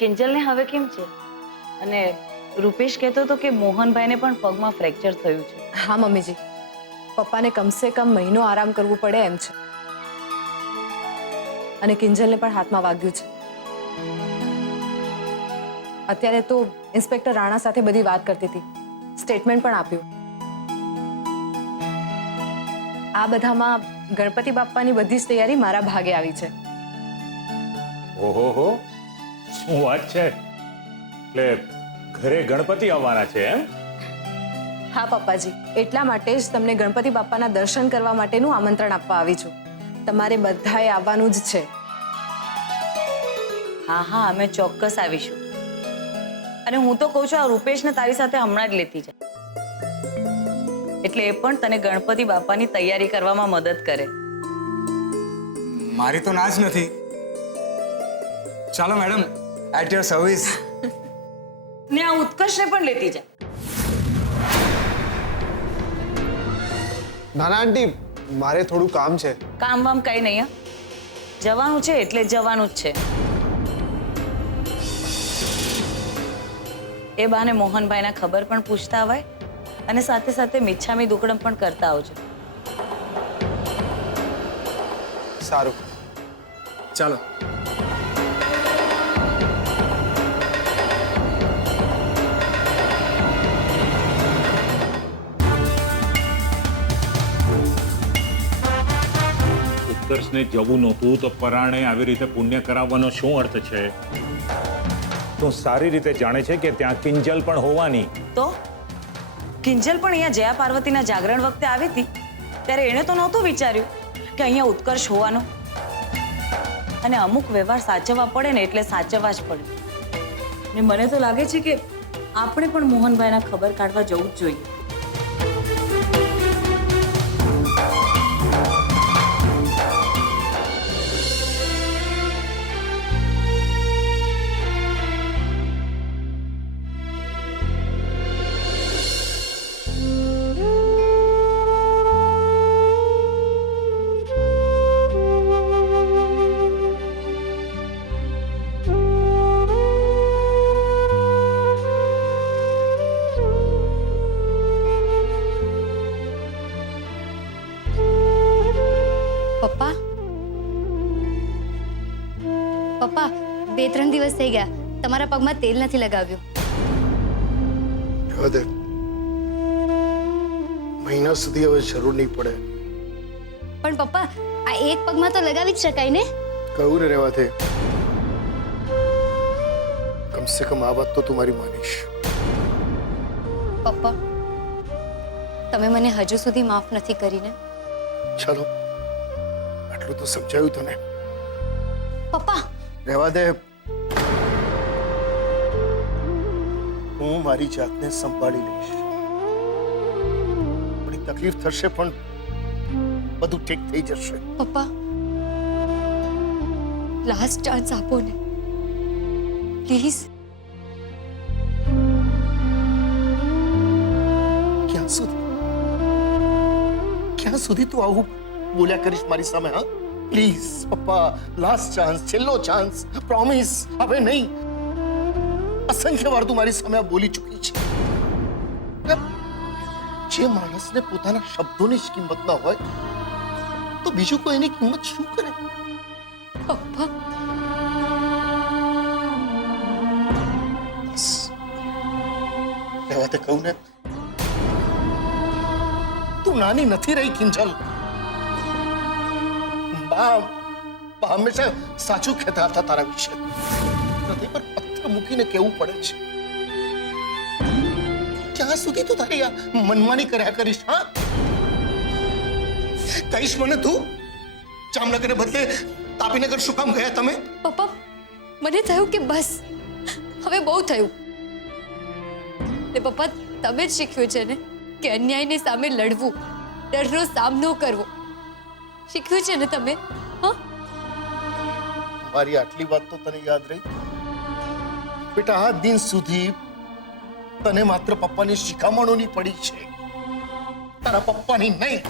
કિંજલને હવે કેમ છે? અને રૂપેશ કહેતો હતો કે મોહનભાઈને પણ પગમાં ફ્રેક્ચર થયું છે. હા મમ્મીજી, પપ્પાને કમસે કમ મહિનો આરામ કરવું પડે એમ છે. અને કિંજલને પણ હાથમાં વાગ્યું છે. અત્યારે તો ઇન્સ્પેક્ટર રાણા સાથે બધી વાત કરતી હતી, સ્ટેટમેન્ટ પણ આપ્યું. આ બધામાં ગણપતિ બાપ્પાની બધી જ તૈયારી મારા ભાગે આવી છે. ઓહો, શું વાત છે! એટલે ઘરે ગણપતિ આવવાના છે એમ? હા પપ્પાજી, એટલા માટે જ તમને ગણપતિ બાપ્પાના દર્શન કરવા માટેનું આમંત્રણ આપવા આવી છું. તમારે બધાએ આવવાનું જ છે. હા હા, અમે ચોક્કસ આવીશું. અને હું તો કહું છું આ રૂપેશને તારી સાથે હમણાં જ લેતી જા, એટલે એ પણ તને ગણપતિ બાપાની તૈયારી કરવામાં મદદ કરે. મારી તો ના જ નથી. ચાલો મેડમ, એટ યોર સર્વિસ. ને આ ઉત્કર્ષને પણ લેતી જા. નાના આંટી, મારે થોડું કામ છે. કામ વામ કઈ નહીં, જવાનું છે એટલે જવાનું જ છે. એ બહાને મોહનભાઈના ખબર પણ પૂછતા હોય અને સાથે સાથે મિચ્છામી દુક્કડમ પણ કરતા આવજો. સારું, ચાલો. ઉત્કર્ષને જવું નહોતું તો પરાણે આવી રીતે પુણ્ય કરાવવાનો શું અર્થ છે? તું સારી રીતે જાણે છે કે ત્યાં કિંજલ પણ હોવાની. તો કિંજલ પણ અહીંયા જયા પાર્વતીના જાગરણ વખતે આવી હતી ત્યારે એણે તો નહોતું વિચાર્યું કે અહીંયા ઉત્કર્ષ હોવાનો. અને અમુક વ્યવહાર સાચવવા પડે ને એટલે સાચવવા જ પડે. ને મને તો લાગે છે કે આપણે પણ મોહનભાઈના ખબર કાઢવા જવું જ જોઈએ. પપ્પા, પપ્પા 2-3 દિવસ થઈ ગયા, તમારા પગમાં તેલ નથી લગાવ્યું. રહેવા દે. મહિના સુધી હવે જરૂર નહીં પડે. પણ પપ્પા, આ એક પગમાં તો લગાવી જ શકાય ને? કહું ને, રહેવા દે. કમસે કમ આ વાત તો તું મારી માનીશ. પપ્પા, તમે મને હજુ સુધી માફ નથી કરીને. ચાલો, આટલું તો સમજાયું તને. પપ્પા, રહેવા દે. હું મારી જાતને સંભાળી લઈશ. થોડી તકલીફ થશે પણ બધું ઠીક થઈ જશે. પપ્પા, લાસ્ટ ચાન્સ આપો ને પ્લીઝ. ક્યાં સુધી તું આવું બોલ્યા કરીશ મારી સામે? હા, પ્લીઝ પપ્પા, લાસ્ટ ચાન્સ, છેલ્લો ચાન્સ, પ્રોમિસ. હવે નહીં. અસંખ્ય વાર તું મારી સામે આ બોલી ચૂકી છે. જે માણસને પોતાના શબ્દોની જ કિંમત ન હોય તો બીજું કોઈ એની કિંમત શું કરે? પપ્પા, રહેવા દે, કહું ને. તું નાની નથી રહી કિંજલ. બા હંમેશા સાચું કહેતા હતા તારા વિશે. હૃદય પર પથ્થર મૂકીને કહેવું પડે છે. ક્યાં સુધી તું તારી આ મનમાની કર્યા કરીશ? હા, કહીશ મને તું? જામનગરને બદલે તાપીનગર શું કામ ગયા તમે? પપ્પા, મને થયું કે બસ હવે બહુ થયું. ને પપ્પા, તમે જ શીખ્યું છે ને કે અન્યાયની સામે લડવું, ડરનો સામનો કરવો. શીખ્યું છે ને તમે? હા, મારી આટલી વાત તો તને યાદ રહી? બેટા, આ દિન સુધી તને માત્ર પપ્પાની શિખામણોની પડી છે, તારા પપ્પાની નહીં.